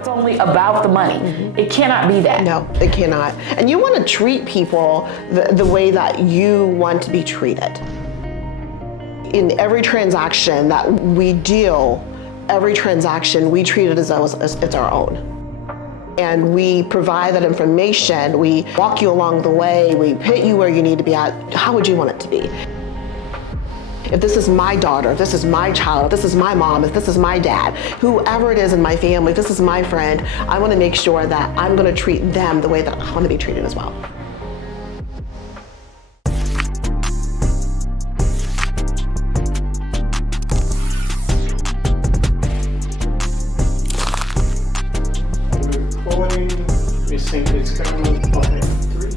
It's only about the money. It cannot be that. No, it cannot. And you want to treat people the way that you want to be treated. In every transaction that we deal, every transaction, we treat it as it's our own. And we provide that information, we walk you along the way, we put you where you need to be at. How would you want it to be? If this is my daughter, if this is my child, if this is my mom, if this is my dad, whoever it is in my family, if this is my friend, I want to make sure that I'm going to treat them the way that I want to be treated as well. We think it's going to okay. 3,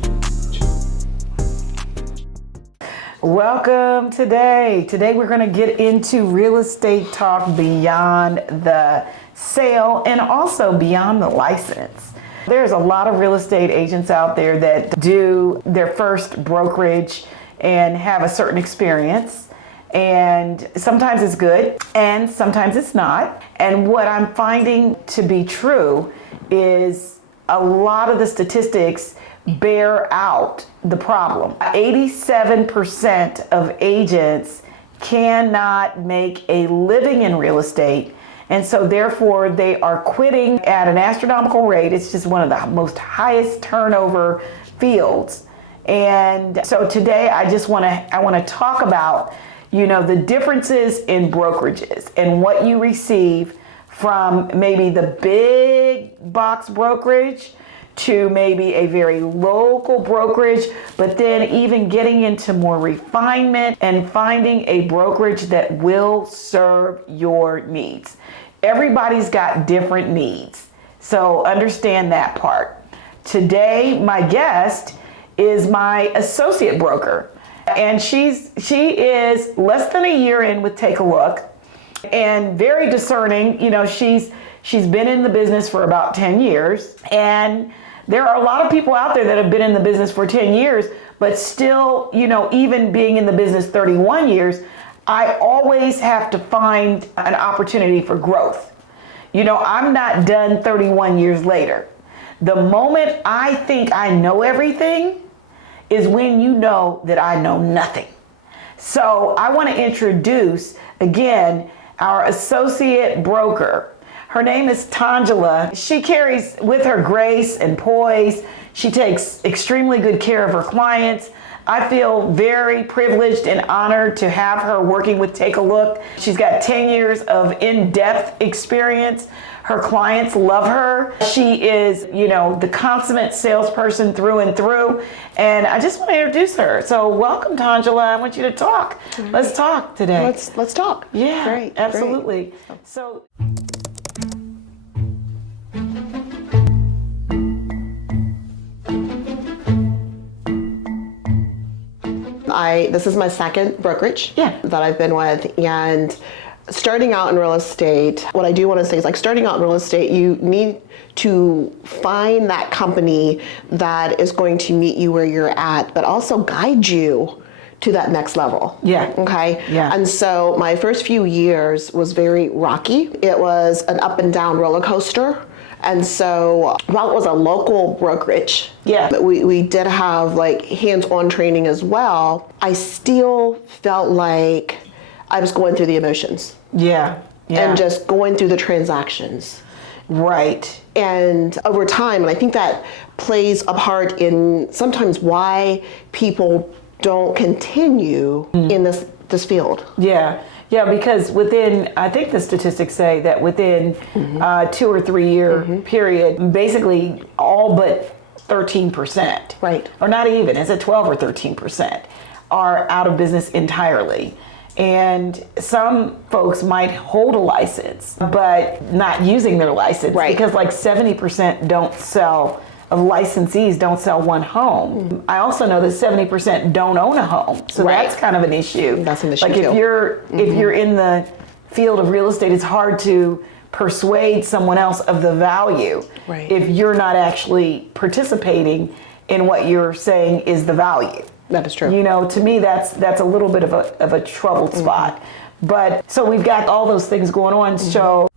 2. Welcome today. Today we're going to get into real estate talk beyond the sale and also beyond the license. There's a lot of real estate agents out there that do their first brokerage and have a certain experience. And sometimes it's good and sometimes it's not. And what I'm finding to be true is a lot of the statistics bear out the problem. 87% of agents cannot make a living in real estate, and so therefore they are quitting at an astronomical rate. It's just one of the most highest turnover fields. And so today I want to talk about, the differences in brokerages and what you receive from maybe the big box brokerage to maybe a very local brokerage, but then even getting into more refinement and finding a brokerage that will serve your needs. Everybody's got different needs, so understand that part. Today, my guest is my associate broker, and she is less than a year in with Take a Look, and very discerning. She's been in the business for about 10 years, and there are a lot of people out there that have been in the business for 10 years, but still, even being in the business 31 years, I always have to find an opportunity for growth. I'm not done 31 years later. The moment I think I know everything is when you know that I know nothing. So I want to introduce, again, our associate broker. Her name is Tonjala. She carries with her grace and poise. She takes extremely good care of her clients. I feel very privileged and honored to have her working with Take a Look. She's got 10 years of in-depth experience. Her clients love her. She is, the consummate salesperson through and through. And I just want to introduce her. So welcome, Tonjala. I want you to talk. Right. Let's talk today. Let's talk. Yeah, great, absolutely. Great. So. This is my second brokerage that I've been with, and starting out in real estate, what I do want to say is, starting out in real estate, you need to find that company that is going to meet you where you're at, but also guide you to that next level. Yeah. Okay? Yeah. And so my first few years was very rocky. It was an up and down roller coaster. And so while it was a local brokerage, we did have hands-on training as well, I still felt like I was going through the emotions. Yeah. And just going through the transactions. Right. And over time, and I think that plays a part in sometimes why people don't continue in this field. Yeah, because I think the statistics say that within 2 or 3 year period, basically all but 13%, right, or not even, is it 12 or 13%, are out of business entirely. And some folks might hold a license, but not using their license, right, because 70% don't sell. Of licensees don't sell one home. I also know that 70% don't own a home, so that's kind of an issue. That's an issue too. If you're in the field of real estate, it's hard to persuade someone else of the value if you're not actually participating in what you're saying is the value. That is true. To me, that's a little bit of a troubled spot. But so we've got all those things going on. So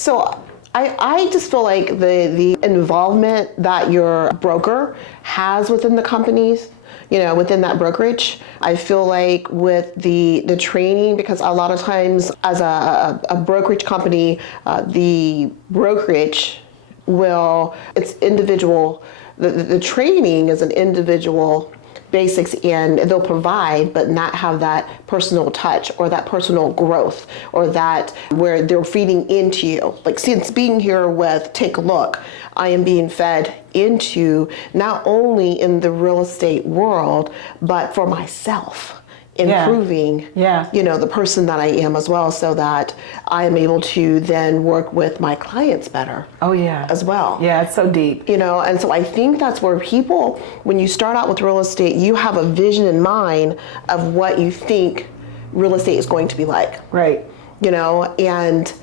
So I just feel like the involvement that your broker has within the companies, within that brokerage, I feel like with the training, because a lot of times as a brokerage company, the brokerage it's individual, the training is an individual basics, and they'll provide but not have that personal touch or that personal growth or that where they're feeding into you. Like, since being here with Take a Look, I am being fed into not only in the real estate world, but for myself. Improving, the person that I am as well, so that I am able to then work with my clients better. Oh yeah. As well. Yeah, it's so deep. And so I think that's where people, when you start out with real estate, you have a vision in mind of what you think real estate is going to be like. Right. And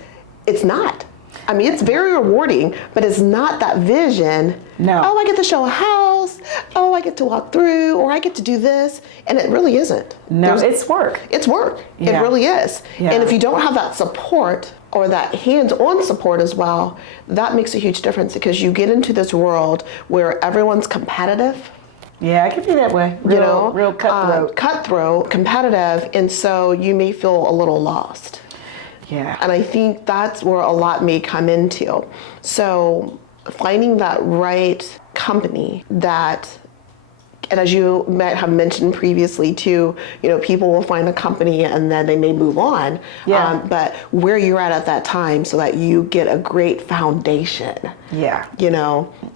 it's not. I mean, it's very rewarding, but it's not that vision. No. Oh, I get to show a house. Oh, I get to walk through, or I get to do this. And it really isn't. No, it's work. It's work. Yeah. It really is. Yeah. And if you don't have that support or that hands-on support as well, that makes a huge difference, because you get into this world where everyone's competitive. Yeah, I can be that way. Real cutthroat. Cutthroat, competitive, and so you may feel a little lost. Yeah. And I think that's where a lot may come into. So finding that right company and as you might have mentioned previously too, people will find a company and then they may move on. Yeah. But where you're at that time, so that you get a great foundation. Yeah.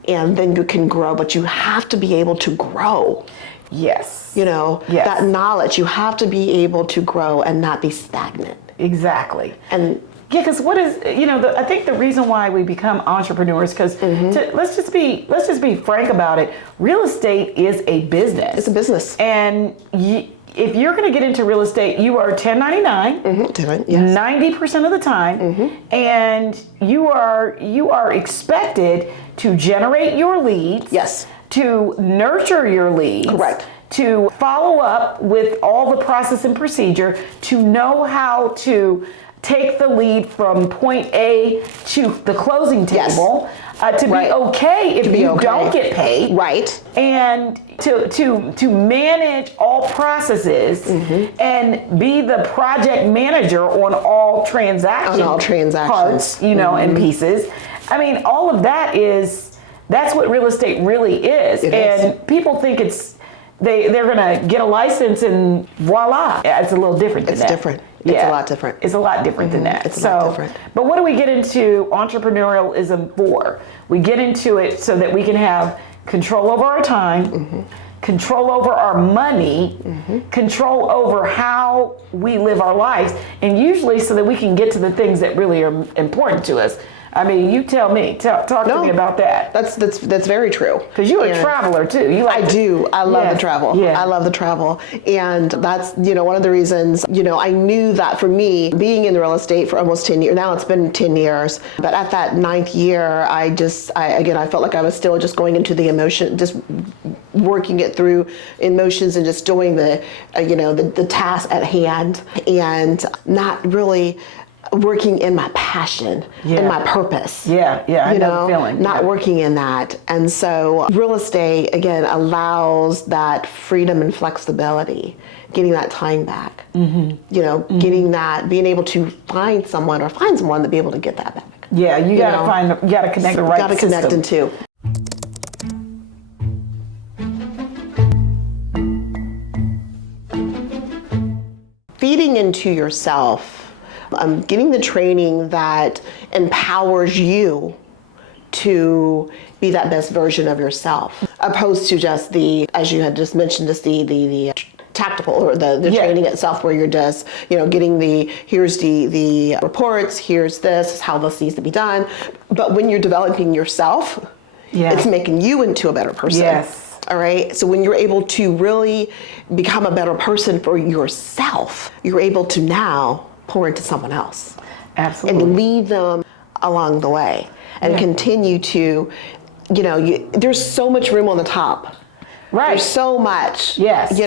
And then you can grow, but you have to be able to grow. Yes. Yes. That knowledge, you have to be able to grow and not be stagnant. Exactly. And yeah, because what is, I think the reason why we become entrepreneurs, because let's just be frank about it. Real estate is a business. It's a business. And if you're going to get into real estate, you are 1099, 90% of the time, and you are expected to generate your leads. Yes. To nurture your leads. Correct. To follow up with all the process and procedure, to know how to take the lead from point A to the closing table, to be okay if you don't get paid, right, and to manage all processes and be the project manager on all transactions, parts, and pieces. I mean, all of that's what real estate really is. And people think they're gonna get a license and voila. Yeah, it's a little different than that. It's different. It's a lot different. It's a lot different than that. It's a lot different. But what do we get into entrepreneurialism for? We get into it so that we can have control over our time, control over our money, control over how we live our lives, and usually so that we can get to the things that really are important to us. I mean, you tell me. Talk to me about that. That's very true. Because you're a traveler too. I love the travel. Yeah. I love the travel, and that's one of the reasons. I knew that for me, being in real estate for almost 10 years. Now it's been 10 years, but at that 9th year, I felt like I was still just going into the emotion, just working it through emotions and just doing the task at hand, and not really working in my passion and my purpose. I know the feeling. Not working in that. And so real estate, again, allows that freedom and flexibility, getting that time back, getting that, being able to find someone to be able to get that back. Yeah, you gotta connect the right system. Gotta connect into. Feeding into yourself, getting the training that empowers you to be that best version of yourself, opposed to just as you had just mentioned, just the tactical or the training itself, where you're just getting here's the reports, here's this is how this needs to be done. But when you're developing yourself, it's making you into a better person. Yes. All right. So when you're able to really become a better person for yourself, you're able to now pour into someone else. Absolutely. And lead them along the way and continue to, there's so much room on the top. Right. There's so much. Yes.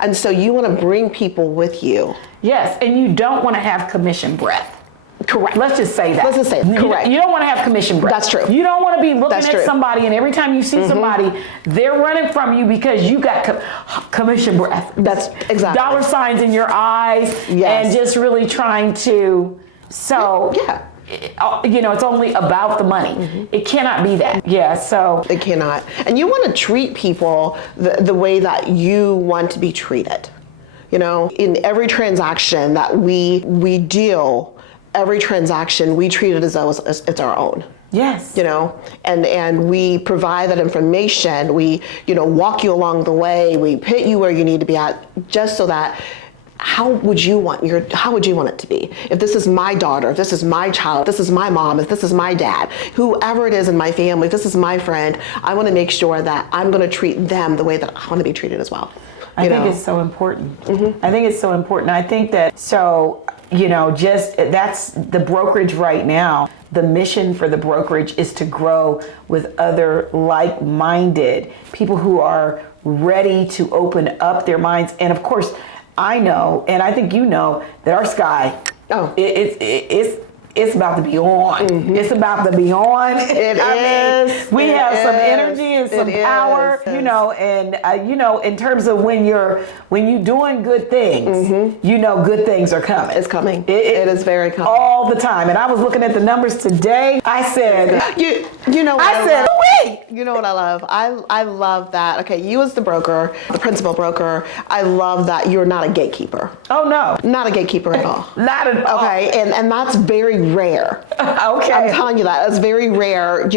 And so you want to bring people with you. Yes. And you don't want to have commission breath. Correct. Let's just say that. Let's just say it. Correct. You don't want to have commission breath. That's true. You don't want to be looking That's at true. somebody and every time you see somebody, they're running from you because you got commission breath. That's exactly. Dollar signs in your eyes Yes. and just really trying to, Yeah. it's only about the money. It cannot be that. Yeah, so. It cannot. And you want to treat people the way that you want to be treated. In every transaction that we deal, every transaction we treat it as though it's our own. Yes. And we provide that information. We, walk you along the way. We put you where you need to be at, just so that how would you want it to be? If this is my daughter, if this is my child, if this is my mom, if this is my dad, whoever it is in my family, if this is my friend, I want to make sure that I'm going to treat them the way that I want to be treated as well. I think it's so important. I think it's so important. I think that, that's the brokerage right now. The mission for the brokerage is to grow with other like-minded people who are ready to open up their minds. And of course, I know, and I think that our sky, it's about to be on. It's about to be on. It is. We have some energy and some power, and in terms of when you're doing good things, good things are coming. It's coming. It is very coming. All the time. And I was looking at the numbers today. I said, you know what I said, wait. You know what I love? I love that. Okay, you as the broker, the principal broker, I love that you're not a gatekeeper. Oh no. Not a gatekeeper at all. Not at all. Okay, and that's very rare. Okay. I'm telling you that. That's very rare,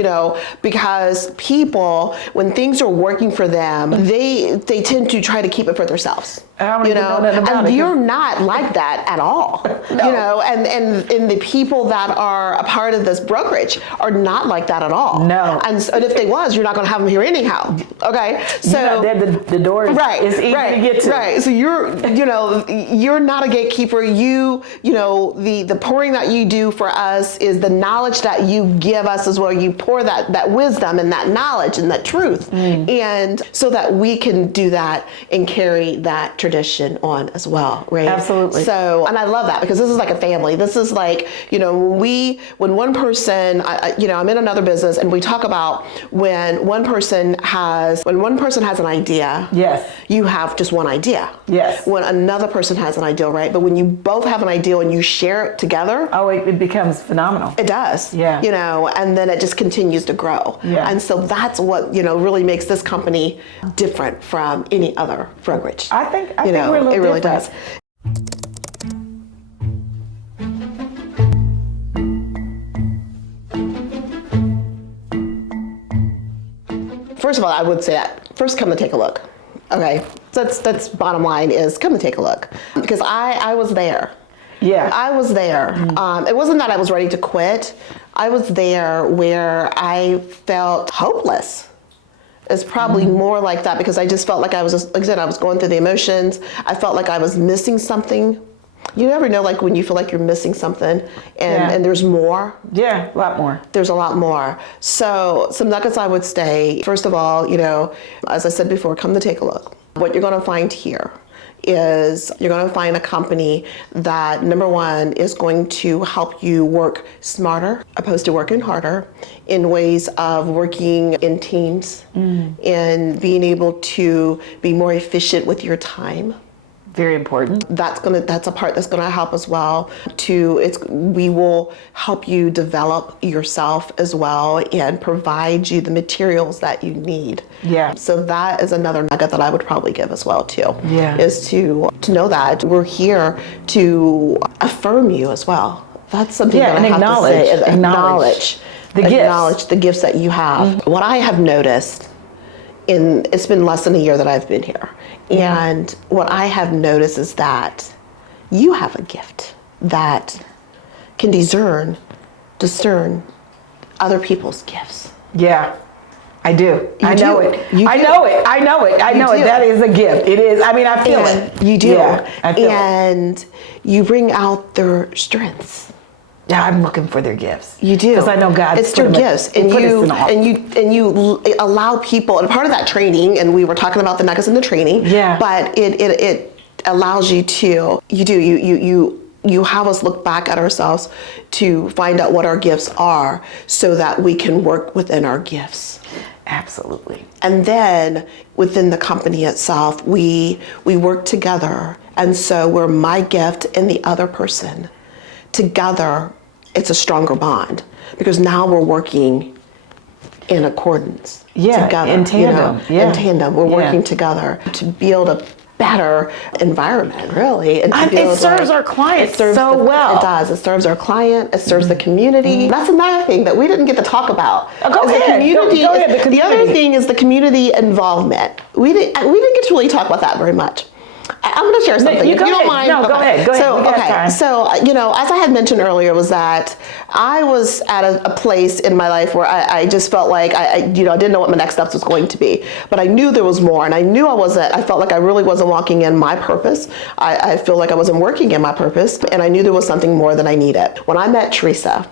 because people, when things are working for them, they tend to try to keep it for themselves. I don't even know nothing about and it. you're not like that at all. No. And the people that are a part of this brokerage are not like that at all. No. And if they was, you're not going to have them here anyhow. Okay. So the door is easy to get to. Right. So you're not a gatekeeper. The pouring that you do for us is the knowledge that you give us as well. You pour that wisdom and that knowledge and that truth, and so that we can do that and carry that tradition on as well, right? Absolutely. So, and I love that because this is like a family. This is like, when one person, I'm in another business and we talk about when one person has an idea, yes, you have just one idea. Yes. When another person has an ideal, right? But when you both have an ideal and you share it together, it becomes phenomenal. it does. Yeah. And then it just continues to grow. Yeah. And so that's what, really makes this company different from any other brokerage. I think we're a little it really different. does. First of all, I would say that first come to take a look. Okay. That's bottom line is come to take a look, because I was there. Yeah. I was there. It wasn't that I was ready to quit. I was there where I felt hopeless. It's probably more like that, because I just felt like I was going through the emotions. I felt like I was missing something. You never know, like when you feel like you're missing something and there's more. Yeah, a lot more. There's a lot more. So some nuggets I would say, first of all, as I said before, come to take a look. What you're going to find here is you're going to find a company that, number one, is going to help you work smarter opposed to working harder, in ways of working in teams and being able to be more efficient with your time. Very important. That's a part that's gonna help as well. We will help you develop yourself as well and provide you the materials that you need. Yeah. So that is another nugget that I would probably give as well too. Yeah. Is to know that we're here to affirm you as well. That's something that I have to say. Acknowledge the gifts that you have. What I have noticed, it's been less than a year that I've been here. And what I have noticed is that you have a gift that can discern other people's gifts. Yeah, I do. I know it. I know it. That is a gift. It is. I mean, I feel it. You do. Yeah, I feel it. And you bring out their strengths. Yeah, I'm looking for their gifts. You do. Because I know God. It's their gifts. And you allow people, and part of that training, and we were talking about the nuggets in the training. Yeah. But it allows you to, you you have us look back at ourselves to find out what our gifts are so that we can work within our gifts. Absolutely. And then within the company itself, we work together. And so we're my gift and the other person. Together, it's a stronger bond because now we're working in accordance. Yeah, together, in tandem. In tandem, we're working together to build a better environment, really. And it serves our clients so well. It does. It serves our client. It serves the community. That's another thing that we didn't get to talk about. Go ahead. Go ahead. The other thing is the community involvement. We didn't get to really talk about that very much. I'm going to share something. If you don't mind. No, okay. Go ahead. So, as I had mentioned earlier, was that I was at a place in my life where I just felt like I didn't know what my next steps was going to be, but I knew there was more, and I knew I felt like I really wasn't walking in my purpose. I feel like I wasn't working in my purpose, and I knew there was something more than I needed. When I met Teresa,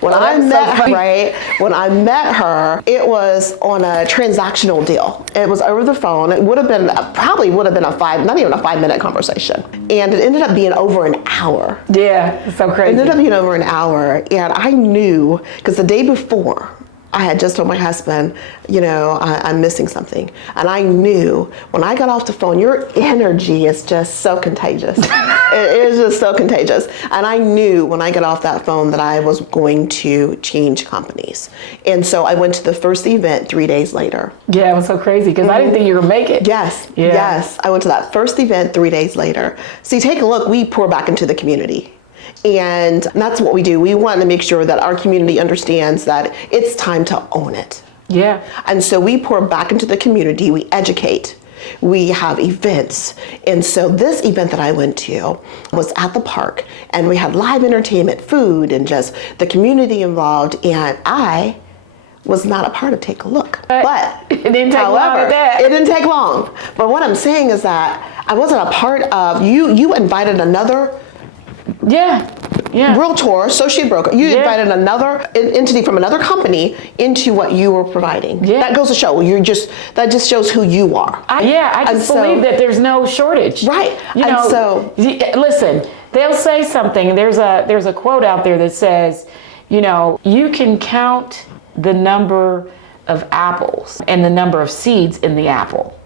when I met her, it was on a transactional deal. It was over the phone. It would have been not even a 5-minute conversation. And it ended up being over an hour. Yeah, it's so crazy. It ended up being over an hour. And I knew, because the day before, I had just told my husband, I'm missing something. And I knew when I got off the phone, your energy is just so contagious. It is just so contagious. And I knew when I got off that phone that I was going to change companies. And so I went to the first event 3 days later. Yeah, it was so crazy because I didn't think you would make it. Yes. Yeah. Yes. I went to that first event 3 days later. See, take a look. We pour back into the community. And that's what we do. We want to make sure that our community understands that it's time to own it. Yeah. And so we pour back into the community, we educate, we have events. And so this event that I went to was at the park, and we had live entertainment, food, and just the community involved. And I was not a part of Take a Look. But it didn't take long at that. It didn't take long. But what I'm saying is that I wasn't a part of, you invited another realtor, associate broker. You invited another entity from another company into what you were providing. Yeah. That goes to show that just shows who you are. I just believe that there's no shortage. Right. Listen, they'll say something. There's a quote out there that says, you can count the number of apples and the number of seeds in the apple,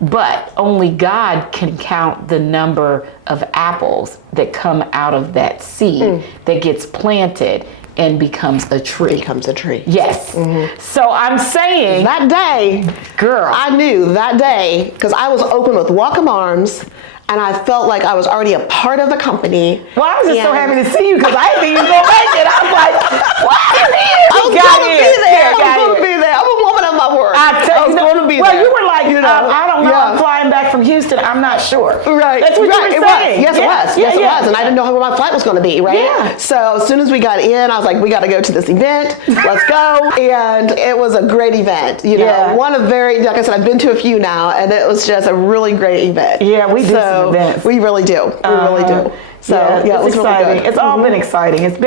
but only God can count the number of apples that come out of that seed that gets planted and becomes a tree. Yes. Mm-hmm. So I'm saying that day, girl, I knew that day because I was open with welcome arms. And I felt like I was already a part of the company. Well, I was just so happy to see you because I didn't think you were going to make it. I was like, what? I was going to be there. I was going to be there. I'm a woman of my word. I was going to be there. Well, you were like, I don't know. I'm flying back from Houston. I'm not sure. Right. That's what you were saying. Yes, it was. Yes, it was. And I didn't know where my flight was going to be, right? Yeah. So as soon as we got in, I was like, we got to go to this event. Let's go. And it was a great event. One of like I said, I've been to a few now, and it was just a really great event. Yeah, we did some events. We really do. We really do. So it was exciting. Really good. It's all been exciting. It's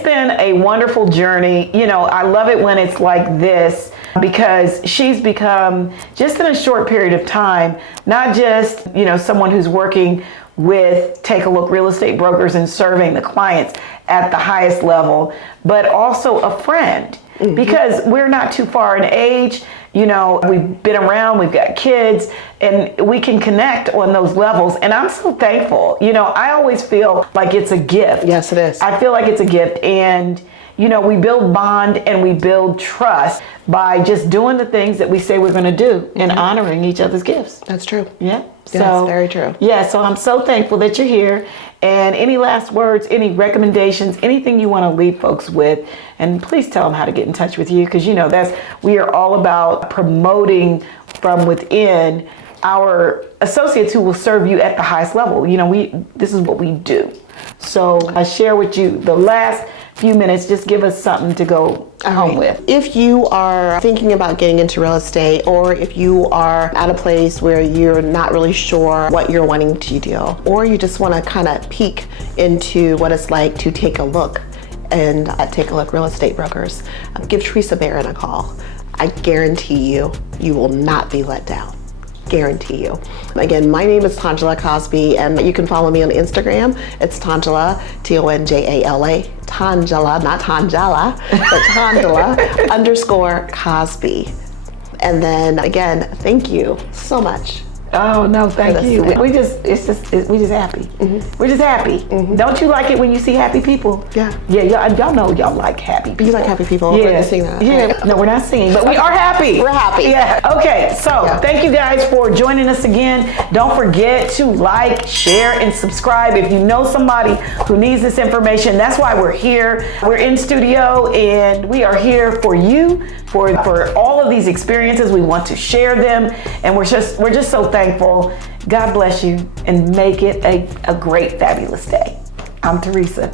been a wonderful journey. I love it when it's like this because she's become, just in a short period of time, not just, someone who's working with Take a Look real estate brokers and serving the clients at the highest level, but also a friend. Mm-hmm. Because we're not too far in age, we've been around, we've got kids, and we can connect on those levels. And I'm so thankful. I always feel like it's a gift. Yes, it is. I feel like it's a gift. And, we build bond and we build trust by just doing the things that we say we're going to do and honoring each other's gifts. That's true. Yeah. Yes, very true. Yeah, so I'm so thankful that you're here. And any last words, any recommendations, anything you want to leave folks with, and please tell them how to get in touch with you, because we are all about promoting from within our associates who will serve you at the highest level. This is what we do. So I share with you the last few minutes. Just give us something to go home with. If you are thinking about getting into real estate, or if you are at a place where you're not really sure what you're wanting to do, or you just want to kind of peek into what it's like to take a look and Take a Look Real Estate Brokers, give Teresa Barron a call. I guarantee you will not be let down. guarantee you. Again, my name is Tonjala Cosby, and you can follow me on Instagram. It's Tonjala, Tonjala, Tonjala, not Tonjala, but Tonjala _Cosby. And then again, thank you so much. Oh no, thank you. Yeah. We just happy. We're just happy. Don't you like it when you see happy people? Yeah. Yeah, y'all know y'all like happy people. You like happy people? Yeah. We're gonna sing that. Yeah. No, we're not singing, but we are happy. We're happy. Yeah. Okay. So thank you guys for joining us again. Don't forget to like, share, and subscribe if you know somebody who needs this information. That's why we're here. We're in studio, and we are here for you, for all of these experiences. We want to share them, and we're just so thankful. God bless you, and make it a great, fabulous day. I'm Teresa.